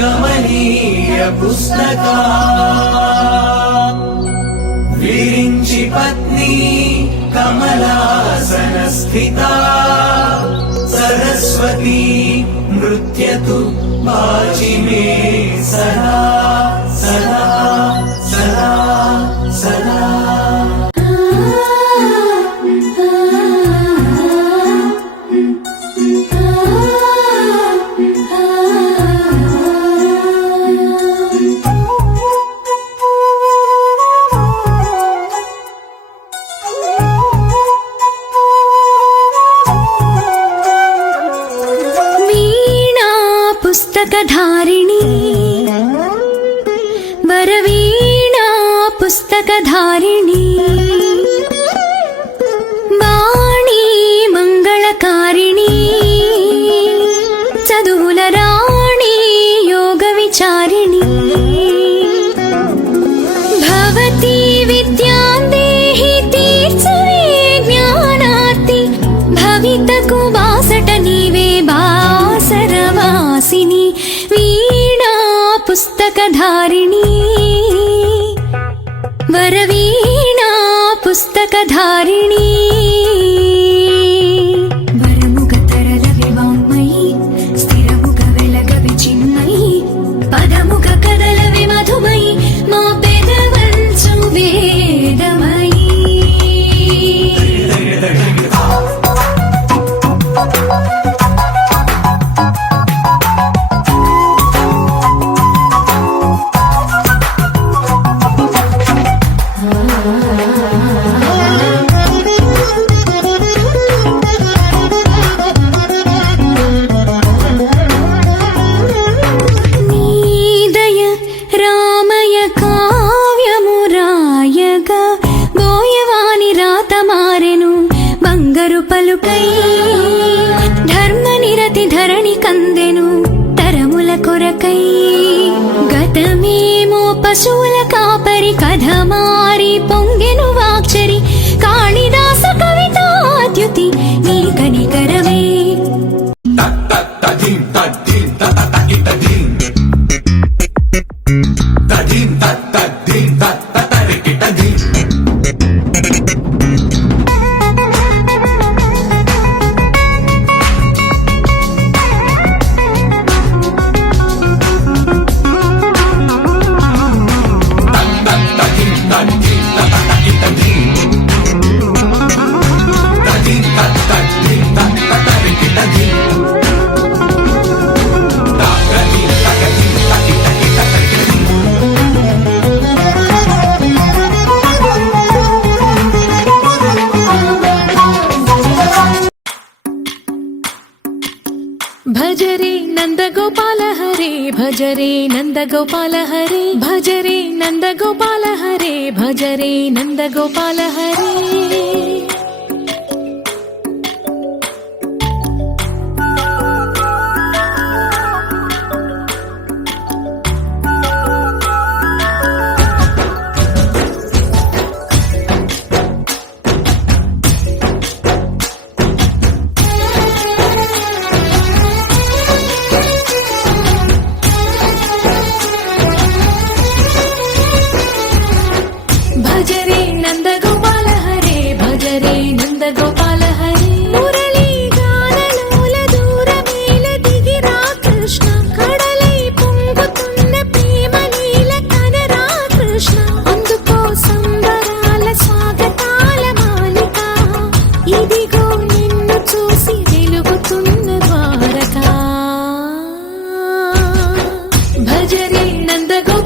కమనీయ పుస్తకా విరించి పత్ని కమలాసన స్థితా సరస్వతి నృత్యతు వాచి మే సదా సదా సదా సదా. पुस्तकधारिणी वरवीणा पुस्तकधारिणी वाणी मंगलकारिणी चदुवुल राणी योग विचारिणी भवती विद्यां देहि तीर्चवे ज्ञानार्ति भवितकु वासट नीवे बासरवासिनी वीणा पुस्तकधारिणी वरवीणा पुस्तकधारिणी वरमुख तरल विवाङ्मयी स्थिरमुख वेलग विचिन्मयी पदमुख कदल विमधुमयी मा पेदवल्चु वेदमयी. పలుకై ధర్మ నిరతి ధరణి కందెను తరముల కొరకై గతమేమో పశువుల కాపరి కథ మారి పొంగెను వాక్చరి కాళిదాస కవితాద్యుతి నీ కనికరమే. भजरे नंदगोपाल हरे भजरे नंदगोपाल हरे भजरे नंदगोपाल हरे भजरे नंदगोपाल हरे. भजरे नंदगोपाल हरे भजरे नंदगोपाल हरे मुरली गानलोल दूरमेल दिगिरा कृष्ण కడలై పొంగుతున్న ప్రేమ నీల కనరా కృష్ణ అందుకో సంబరాల స్వాగతాల మాలిక ఇదిగో నిన్ను చూసి వెలుగుతున్న ద్వారకా. భజరే నందగో